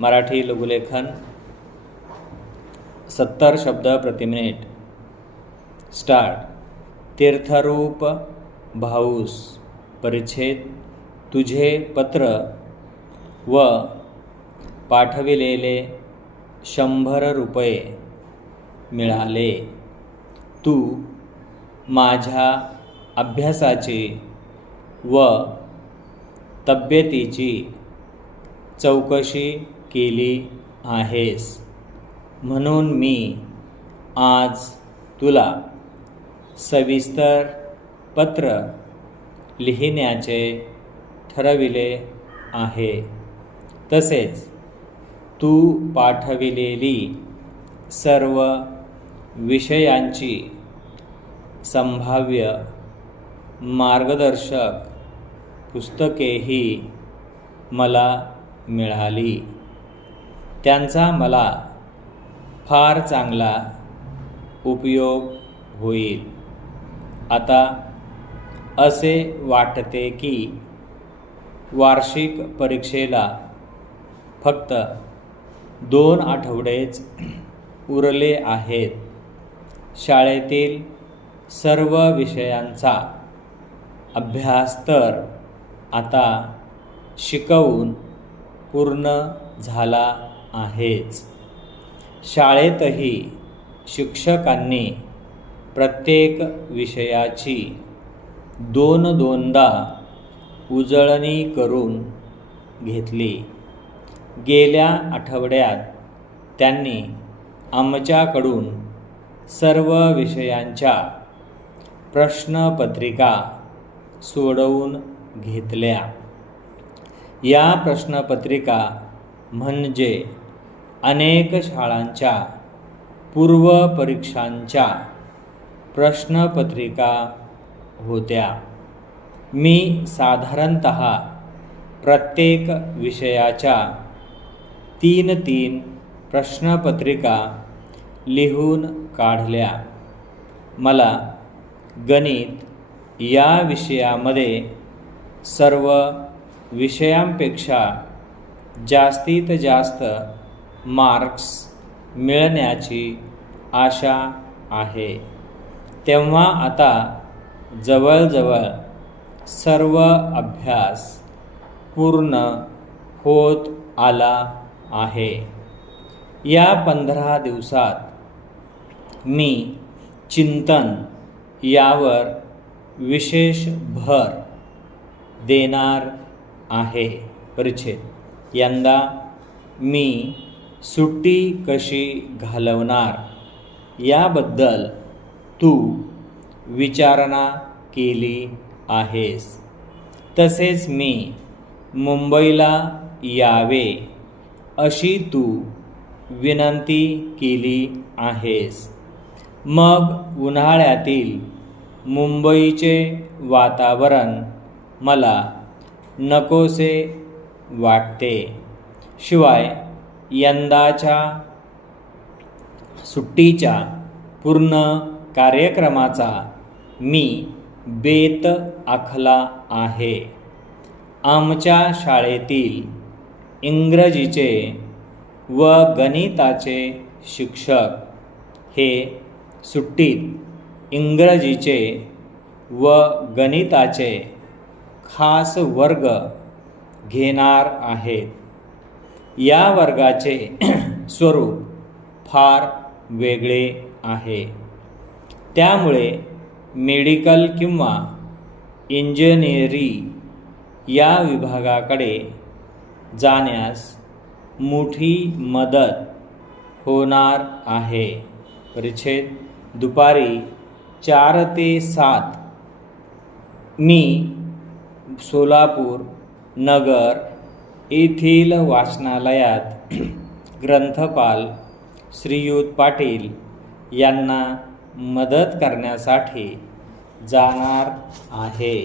मराठी लघुलेखन सत्तर शब्द प्रति मिनिट. स्टार्ट. तीर्थरूप भाऊस परिच्छेद तुझे पत्र व पाठविलेले शंभर रुपये मिळाले. तू माझ्या अभ्यासाची व तब्येतीची चौकशी केली आहेस. म्हणून मी आज तुला सविस्तर पत्र लिहिण्याचे ठरविले आहे. तसेच तू पाठविलेली सर्व विषयांची संभाव्य मार्गदर्शक पुस्तकेही मला मिळाली. त्यांचा मला फार चांगला उपयोग होईल. आता असे वाटते की वार्षिक परीक्षेला फक्त दोन आठवडेच उरले आहेत. शाळेतील सर्व विषयांचा अभ्यास तर आता शिकवून पूर्ण झाला आहेच. शाळेतही शिक्षकांनी प्रत्येक विषयाची दोन दोनदा उजळणी करून घेतली. गेल्या आठवड्यात त्यांनी आमच्याकडून सर्व विषयांच्या प्रश्नपत्रिका सोडवून घेतल्या. या प्रश्नपत्रिका म्हणजे अनेक शाळांच्या पूर्वपरीक्षांच्या प्रश्नपत्रिका होत्या. मी साधारणत प्रत्येक विषयाच्या तीन तीन प्रश्नपत्रिका लिहून काढल्या. मला गणित या विषयामध्ये सर्व विषयांपेक्षा जास्तीत जास्त मार्क्स मिळण्याची आशा आहे. तेव्हा आता जवळजवळ सर्व अभ्यास पूर्ण होत आला आहे. या पंधरा दिवसात मी चिंतन यावर विशेष भर देणार आहे. परिच्छेद. यंदा मी सुट्टी कशी घालवणार? याबद्दल तू विचारणा केली आहेस. तसेच मी मुंबईला यावे अशी तू विनंती केली आहेस. मग उन्हाळ्यातील मुंबईचे वातावरण मला नकोसे वाटते. शिवाय यंदाच्या सुट्टीच्या पूर्ण कार्यक्रमाचा मी बेत आखला आहे. आमच्या शाळेतील इंग्रजीचे व गणिताचे शिक्षक हे सुट्टीत इंग्रजीचे व गणिताचे खास वर्ग घेणार आहेत. या वर्गाचे स्वरूप फार वेगळे आहे. त्यामुळे मेडिकल किंवा इंजिनिअरी या विभागाकडे जाण्यास मोठी मदत होणार आहे. परिच्छेद दुपारी चार ते सात मी सोलापूर नगर येथील वाचनालयात ग्रंथपाल श्रीयुत पाटील यांना मदत करण्यासाठी जाणार आहे.